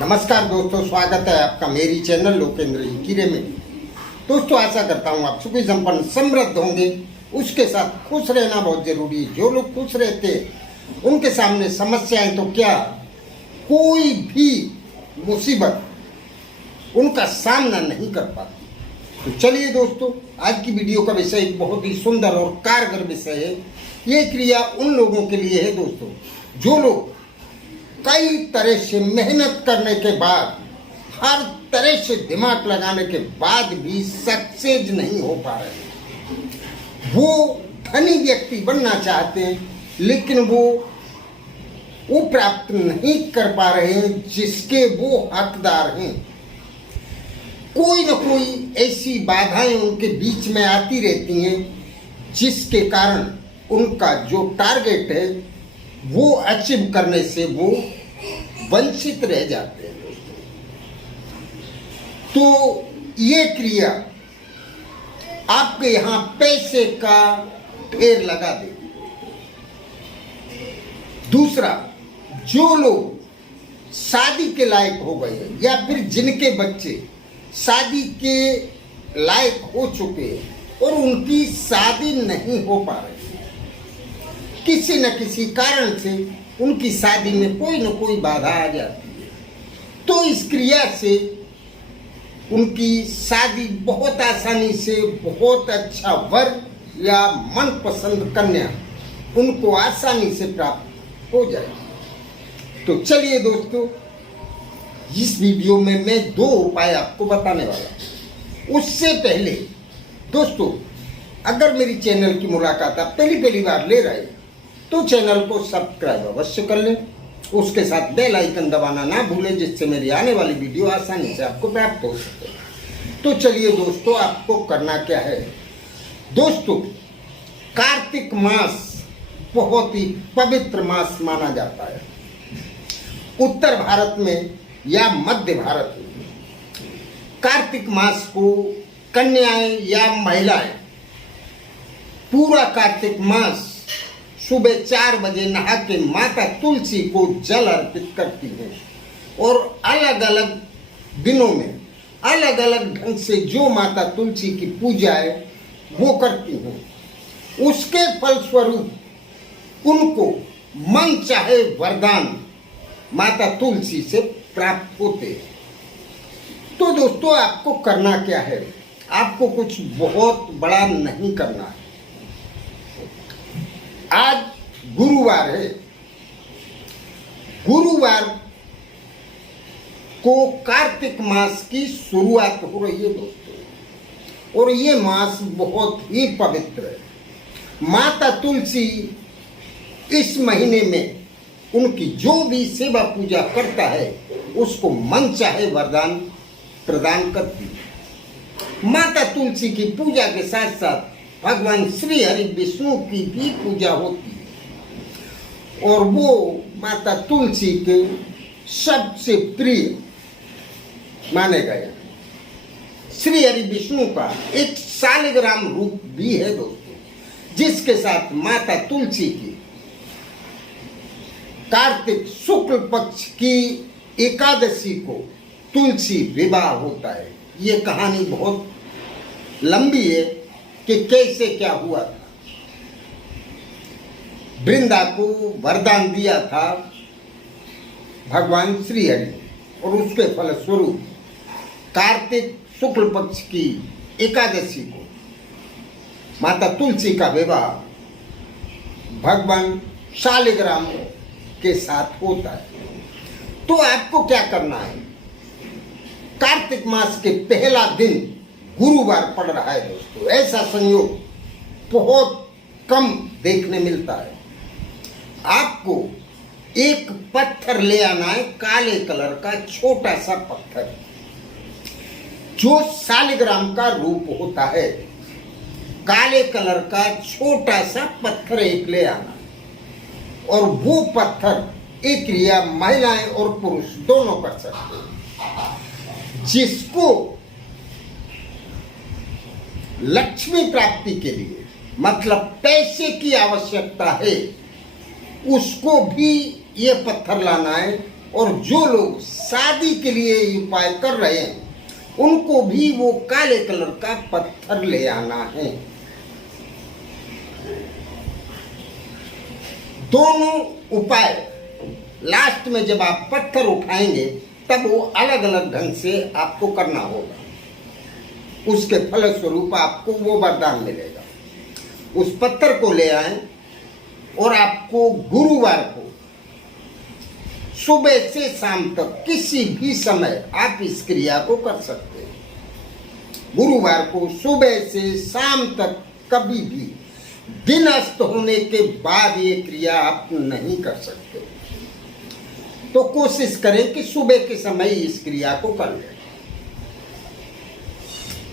नमस्कार दोस्तों, स्वागत है आपका मेरी चैनल लोकेंद्र जी की रेमेडी। दोस्तों, आशा करता हूँ आप सुखी संपन्न समृद्ध होंगे। उसके साथ खुश रहना बहुत जरूरी है। जो लोग खुश रहते हैं उनके सामने समस्याएं तो क्या, कोई भी मुसीबत उनका सामना नहीं कर पाती। तो चलिए दोस्तों, आज की वीडियो का विषय एक बहुत ही सुंदर और कारगर विषय है। ये क्रिया उन लोगों के लिए है दोस्तों, जो लोग कई तरह से मेहनत करने के बाद, हर तरह से दिमाग लगाने के बाद भी सक्सेस नहीं हो पा रहे। वो धनी व्यक्ति बनना चाहते हैं, लेकिन वो प्राप्त नहीं कर पा रहे हैं जिसके वो हकदार हैं। कोई न कोई ऐसी बाधाएं उनके बीच में आती रहती हैं, जिसके कारण उनका जो टारगेट है वो अचीव करने से वो वंचित रह जाते हैं। तो ये क्रिया आपके यहाँ पैसे का ढेर लगा देगी। दूसरा, जो लोग शादी के लायक हो गए या फिर जिनके बच्चे शादी के लायक हो चुके हैं और उनकी शादी नहीं हो पा रही, किसी न किसी कारण से उनकी शादी में कोई न कोई बाधा आ जाती है, तो इस क्रिया से उनकी शादी बहुत आसानी से, बहुत अच्छा वर या मनपसंद कन्या उनको आसानी से प्राप्त हो जाएगी। तो चलिए दोस्तों, इस वीडियो में मैं 2 उपाय आपको बताने वाला हूँ। उससे पहले दोस्तों, अगर मेरी चैनल की मुलाकात आप पहली बार ले रहे हैं तो चैनल को सब्सक्राइब अवश्य कर लें। उसके साथ बेल आइकन दबाना ना भूलें, जिससे मेरी आने वाली वीडियो आसानी से आपको प्राप्त हो सके। तो चलिए दोस्तों, आपको करना क्या है। दोस्तों, कार्तिक मास बहुत ही पवित्र मास माना जाता है। उत्तर भारत में या मध्य भारत में कार्तिक मास को कन्याएं या महिलाएं पूरा कार्तिक मास सुबह 4 बजे नहा के माता तुलसी को जल अर्पित करती हैं और अलग अलग दिनों में अलग अलग ढंग से जो माता तुलसी की पूजा है वो करती हैं। उसके फलस्वरूप उनको मन चाहे वरदान माता तुलसी से प्राप्त होते हैं। तो दोस्तों, आपको करना क्या है, आपको कुछ बहुत बड़ा नहीं करना है। आज गुरुवार है। गुरुवार को कार्तिक मास की शुरुआत हो रही है दोस्तों, और ये मास बहुत ही पवित्र है। माता तुलसी इस महीने में उनकी जो भी सेवा पूजा करता है उसको मन चाहे वरदान प्रदान करती है। माता तुलसी की पूजा के साथ साथ भगवान श्री हरि विष्णु की भी पूजा होती है, और वो माता तुलसी के सबसे प्रिय माने गए। श्री हरि विष्णु का एक शालिग्राम रूप भी है दोस्तों, जिसके साथ माता तुलसी की कार्तिक शुक्ल पक्ष की एकादशी को तुलसी विवाह होता है। ये कहानी बहुत लंबी है कि कैसे क्या हुआ था। वृंदा को वरदान दिया था भगवान श्री हरि, और उसके फलस्वरूप कार्तिक शुक्ल पक्ष की एकादशी को माता तुलसी का विवाह भगवान शालिग्राम के साथ होता है। तो आपको क्या करना है, कार्तिक मास के पहला दिन गुरुवार पड़ रहा है दोस्तों। ऐसा संयोग बहुत कम देखने मिलता है। आपको एक पत्थर ले आना है, काले कलर का छोटा सा पत्थर जो शालिग्राम का रूप होता है। काले कलर का छोटा सा पत्थर एक ले आना, और वो पत्थर एक क्रिया महिलाएं और पुरुष दोनों कर सकते हैं। जिसको लक्ष्मी प्राप्ति के लिए, मतलब पैसे की आवश्यकता है, उसको भी ये पत्थर लाना है और जो लोग शादी के लिए ये उपाय कर रहे हैं उनको भी वो काले कलर का पत्थर ले आना है। दोनों उपाय लास्ट में जब आप पत्थर उठाएंगे तब वो अलग अलग ढंग से आपको करना होगा। उसके फलस्वरूप आपको वो वरदान मिलेगा। उस पत्थर को ले आए और आपको गुरुवार को सुबह से शाम तक किसी भी समय आप इस क्रिया को कर सकते हैं। गुरुवार को सुबह से शाम तक कभी भी दिन अस्त होने के बाद ये क्रिया आप नहीं कर सकते। तो कोशिश करें कि सुबह के समय इस क्रिया को कर लें।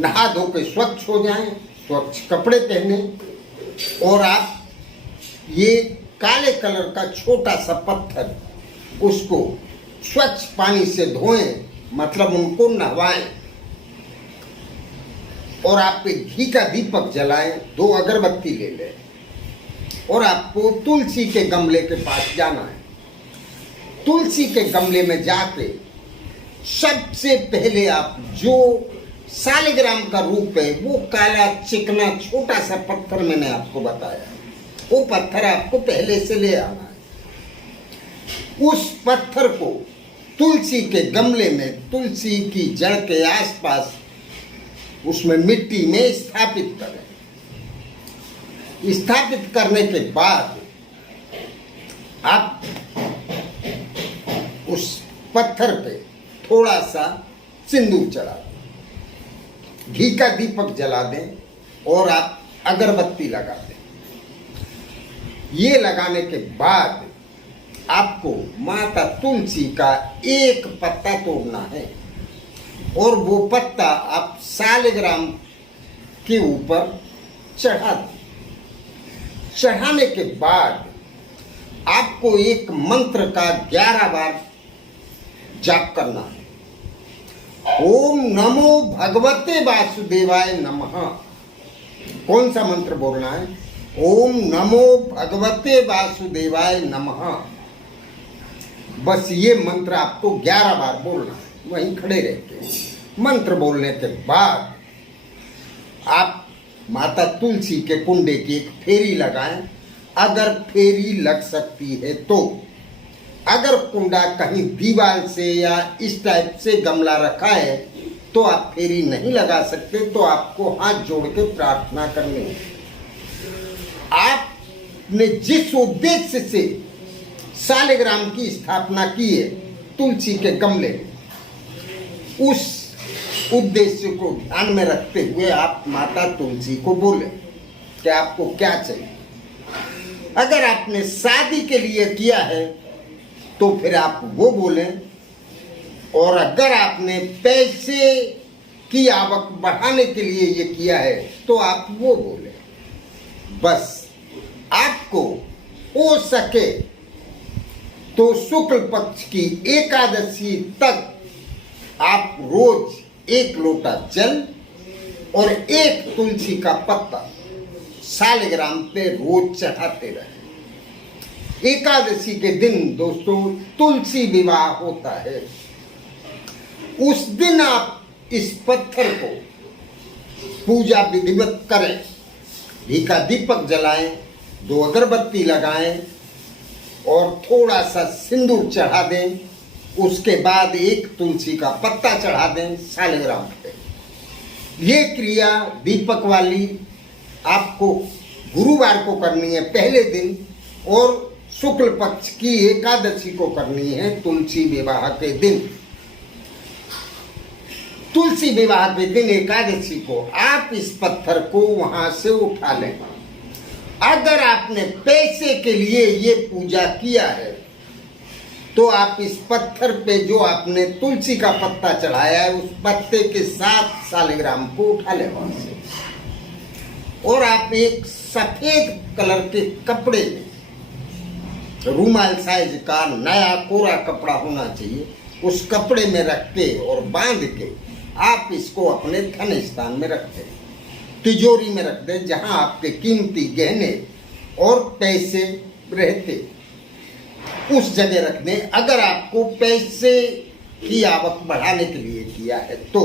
नहा धो के स्वच्छ हो जाएं, स्वच्छ कपड़े पहने और आप ये काले कलर का छोटा सा पत्थर उसको स्वच्छ पानी से धोएं, मतलब उनको नहवाएं और आप पे घी का दीपक जलाएं, 2 अगरबत्ती ले लें और आपको तुलसी के गमले के पास जाना है। तुलसी के गमले में जाके सबसे पहले आप जो सालिग्राम का रूप है वो काला चिकना छोटा सा पत्थर मैंने आपको बताया, वो पत्थर आपको पहले से ले आना है। उस पत्थर को तुलसी के गमले में तुलसी की जड़ के आसपास उसमें मिट्टी में स्थापित करें। स्थापित करने के बाद आप उस पत्थर पे थोड़ा सा सिंदूर चढ़ा दें, घी का दीपक जला दें और आप अगरबत्ती लगा दें। ये लगाने के बाद आपको माता तुलसी का एक पत्ता तोड़ना है और वो पत्ता आप सालिग्राम के ऊपर चढ़ा दें। चढ़ाने के बाद आपको एक मंत्र का 11 बार जाप करना है। ओम नमो भगवते वासुदेवाय नमः। कौन सा मंत्र बोलना है? ओम नमो भगवते वासुदेवाय नमः। बस ये मंत्र आपको 11 बार बोलना है, वहीं खड़े रहते। मंत्र बोलने के बाद आप माता तुलसी के कुंडे की एक फेरी लगाएं, अगर फेरी लग सकती है तो। अगर कुंडा कहीं दीवार से या इस टाइप से गमला रखा है तो आप फेरी नहीं लगा सकते, तो आपको हाथ जोड़ के प्रार्थना करनी है। आपने जिस उद्देश्य से सालिग्राम की स्थापना की है तुलसी के गमले में, उस उद्देश्य को ध्यान में रखते हुए आप माता तुलसी को बोले कि आपको क्या चाहिए। अगर आपने शादी के लिए किया है तो फिर आप वो बोलें, और अगर आपने पैसे की आवक बढ़ाने के लिए ये किया है तो आप वो बोलें। बस आपको हो सके तो शुक्ल पक्ष की एकादशी तक आप रोज 1 लोटा जल और 1 तुलसी का पत्ता सालिग्राम पे रोज चढ़ाते रहे। एकादशी के दिन दोस्तों तुलसी विवाह होता है। उस दिन आप इस पत्थर को पूजा विधिवत करें, घी का दीपक जलाएं, 2 अगरबत्ती लगाएं और थोड़ा सा सिंदूर चढ़ा दें। उसके बाद 1 तुलसी का पत्ता चढ़ा दें सालिग्राम पे। ये क्रिया दीपक वाली आपको गुरुवार को करनी है पहले दिन, और शुक्ल पक्ष की एकादशी को करनी है तुलसी विवाह के दिन। तुलसी विवाह के दिन एकादशी को आप इस पत्थर को वहां से उठा लें। अगर आपने पैसे के लिए ये पूजा किया है तो आप इस पत्थर पे जो आपने तुलसी का पत्ता चढ़ाया है उस पत्ते के साथ सालिग्राम को उठा लें वहां से, और आप एक सफेद कलर के कपड़े में, रूमाल साइज का नया कोरा कपड़ा होना चाहिए, उस कपड़े में रख के और बांध के आप इसको अपने धन स्थान में रख दें, तिजोरी में रख दें, जहां आपके कीमती गहने और पैसे रहते। उस जगह रख दें। अगर आपको पैसे की आवक बढ़ाने के लिए किया है तो,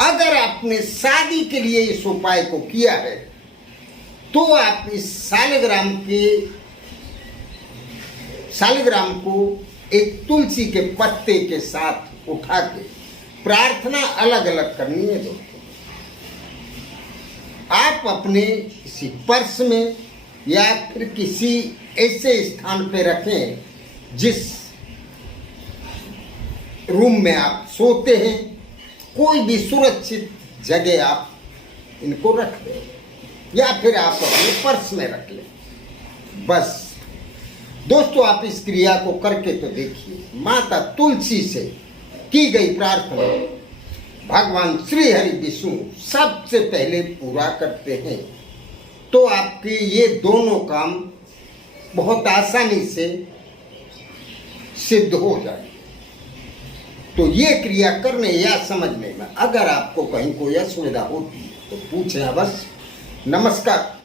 अगर आपने शादी के लिए इस उपाय को किया है तो आप इस शालिग्राम को एक तुलसी के पत्ते के साथ उठा के प्रार्थना अलग अलग करनी है दोस्तों। आप अपने किसी पर्स में या फिर किसी ऐसे स्थान पे रखें जिस रूम में आप सोते हैं, कोई भी सुरक्षित जगह आप इनको रख दें या फिर आप अपने पर्स में रख लें। बस दोस्तों, आप इस क्रिया को करके तो देखिए। माता तुलसी से की गई प्रार्थना भगवान श्री हरि विष्णु सबसे पहले पूरा करते हैं, तो आपके ये दोनों काम बहुत आसानी से सिद्ध हो जाए। तो ये क्रिया करने या समझने में अगर आपको कहीं कोई असुविधा होती है तो पूछें अवश्य। नमस्कार।